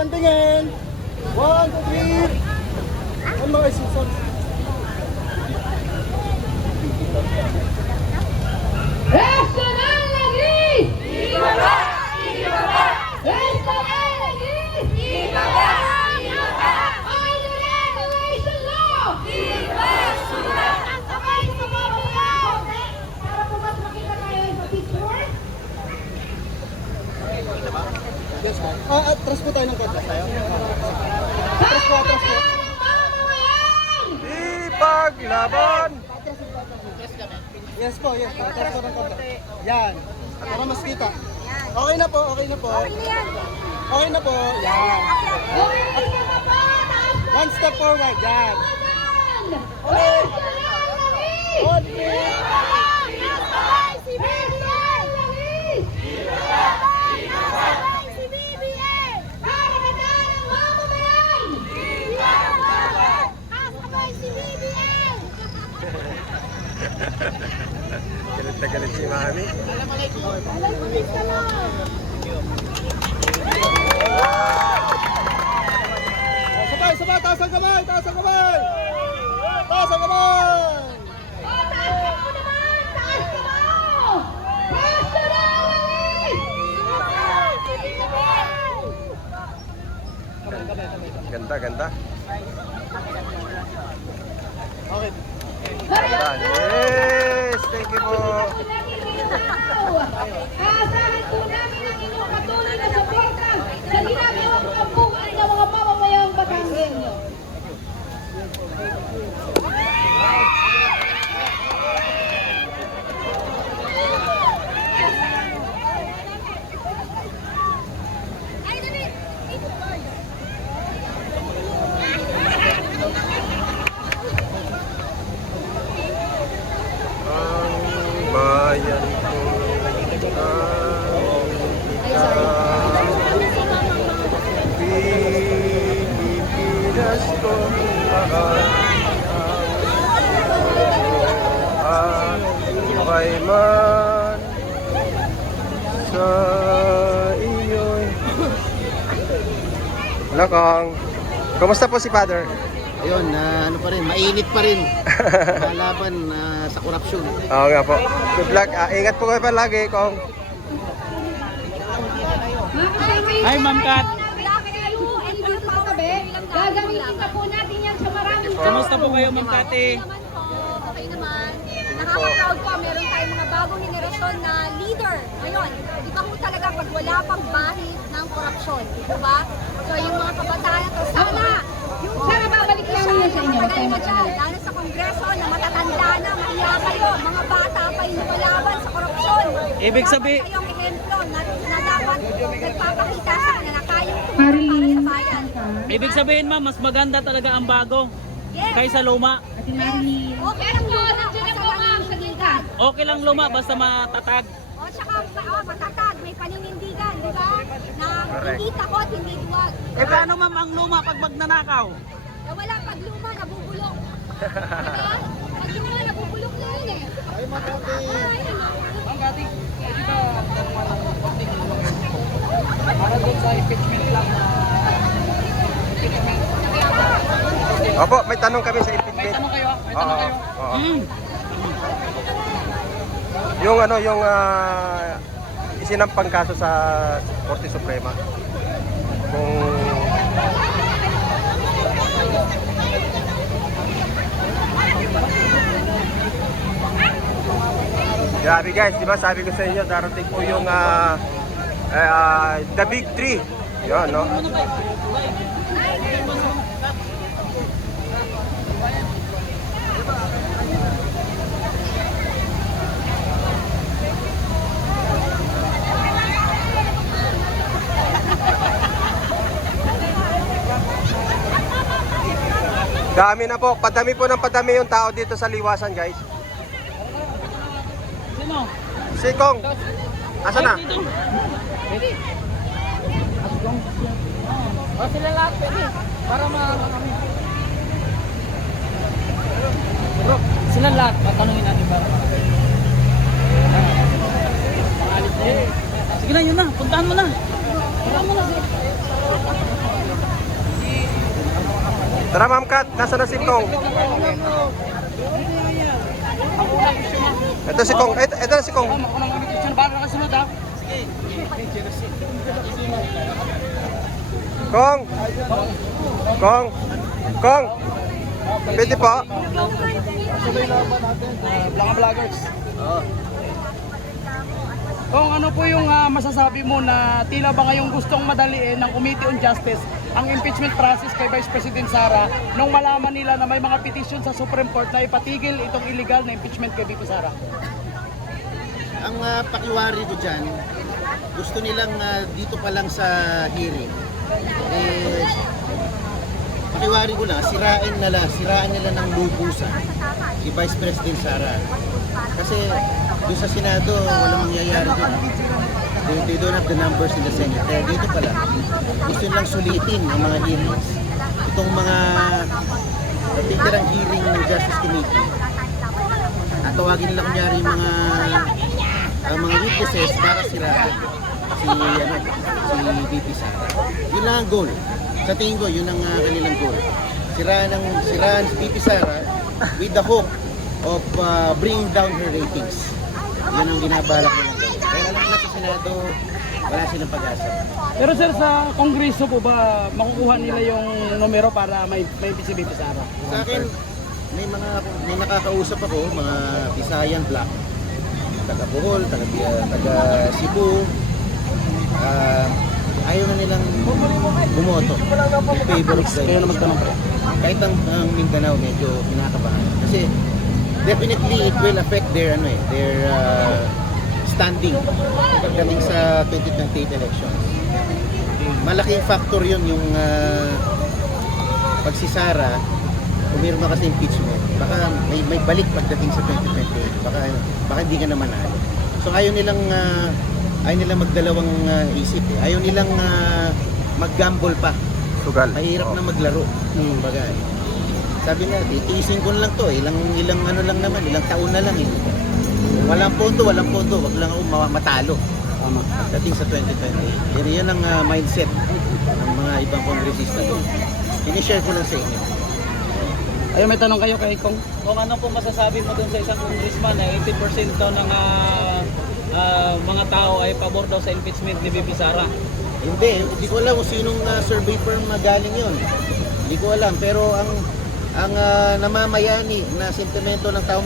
One tingin. 1, 2, 3. Ano mga isusap? Nacional Negri! Ibaba! Ibaba! Nacional Negri! Ibaba! Ibaba! On the regulation law! Ibaba! Sabay sa mabayaw! Para po mas makita tayo sa picture? Yes, ma'am. Atras po tayo ng konti. Atras po. Mamayan! Ipaglaban! Yes po. Atras po ng konti. Yan. Para mas kita. Okay na po. Okay na yan. Okay na po. Yan. Okay, isa pa po! Taas po! One step forward. Yan. Nacional Negri! One, two. Sabay si BBM! Sabay si BBM! Karapatan ng mamamayan! Sabay si BBM! Galit na galit si Mami. Sabay. Taas ang kamay. O, taas mo naman! Taas mo! Nacional Negri! Ganda. Okay. Ganda. Yes! Thank you po. Aasahan po namin ang inyong patuloy na suporta sa ginagawang kampuan ng mga mamamayang Batanggenyo. Ang bayan ko Pilipinas ko mahal at kay man sa iyo'y lakang. Kamusta po si Father? Ayun, ano pa rin, mainit pa rin. Laban sa korupsyon. Oo nga po. Good luck. Ingat po kayo palagi, Kong. Hi, Ma'am Kat. Gagamitin na po natin yan sa maraming Kamusta po kayo, Ma'am Kati? Okay naman. Nakaka-proud ko. Meron tayong mga bagong henerasyon na leader. Ngayon, di ba ho talaga pag wala pang bahid ng korupsyon? Diba? So yung mga kabataan to, sana Sana babalik namin yan sa inyo. matagal na dyan, lalo sa Kongreso na matatanda na, maiya kayo, mga bata pa yung lumalaban sa korupsyon. Ibig sabi- Dapat kayong ehemplo na dapat nagpapakita sa kanila na kayong tumulong para sa bayan. Ibig sabihin, ma'am, mas maganda talaga ang bago Yes. kaysa luma. Okay lang yun, basta naninindigan. Okay lang luma, basta matatag. O, tsaka matatag, may paninindigan, di ba? Na hindi takot, hindi duwag. Eh, paano, ma'am, ang luma pag magnanakaw? Na wala pag luma, nabubulok. Diba? Pag luma, nabubulok na yun eh. Ay, makati. Opo, may tanong kami sa impeachment. May tanong kayo? Oo. Yung isinampang kaso sa Korte Suprema. Kung grabe guys, di ba sabi ko sa inyo, darating po yung the big three. Yun, no? Dami na po, padami po ng padami yung tao dito sa liwasan, guys. Sino? Si Kong, asa na? Dito. O sila lahat pwede. Para kami. Bro, sila lahat. Patanungin natin para. Sige na, yun na. Puntahan mo na. Puntahan mo na. Tara Ma'am Kat, nasa na si Kong? Ito si Kong, ito na si Kong. Ako nang impeachment para kasunod ha. Kong! Kong! Kong! Pwede po? Mga vloggers. Kung ano po yung masasabi mo na tila ba ngayong gustong madaliin ng Committee on Justice ang impeachment process kay Vice President Sara nung malaman nila na may mga petition sa Supreme Court na ipatigil itong illegal na impeachment kay VP Sara? Ang pakiwari ko dyan, gusto nilang dito pa lang sa hearing, pakiwari ko na, siraan nila ng lubusan si Vice President Sara. Kasi doon sa Senado, walang mangyayari doon. They don't have the numbers in the Senate. Kaya dito pa lang, gusto nilang sulitin ang mga hearings. Itong mga titirang hearing ng Justice Committee. At tawagin nila kunyari mga witnesses para siraan si VP Sara. Yun lang ang goal. Sa tingin ko, yun ang kanilang goal. Siraan si VP Sara with the hope of bringing down her ratings. Yan ang binabalak nila. Kaya alam na sa Senado, wala silang pag-asa. Pero sir, sa Kongreso po ba makukuha nila yung numero para may si VP Sara? Sa akin, may nakakausap ako, mga Visayan Black, taga Bohol, taga Cebu. Ayaw na nilang bumoto in favor of the Kayo na magtanong po. kahit ang Mindanao medyo kinakabahan kasi definitely it will affect their standing pagdating sa 2028 elections. Malaking factor yun yung pag si Sara pumirma kasi impeachment, baka may balik pagdating sa 2028, baka hindi ka naman manalo. So ayaw nilang magdalawang isip eh. Ayaw nilang mag-gamble pa. Sugal. Mahirap na maglaro. Baga, sabi na, tiisin ko na lang to. Ilang ano lang naman, ilang taon na lang. Walang pondo. Wag lang ako matalo. Tama. Dating sa 2020. Yan ang mindset ng mga ibang kongresista doon. Sinishare ko lang sa inyo. Ayun, may tanong kayo kay Kong. Kung ano po masasabi mo dun sa isang congressman na 80% daw ng mga tao ay pabor daw sa impeachment ni VP Sara? Hindi ko alam kung sinong survey firm galing yon. Hindi ko alam. Pero ang namamayani na sentimento ng tao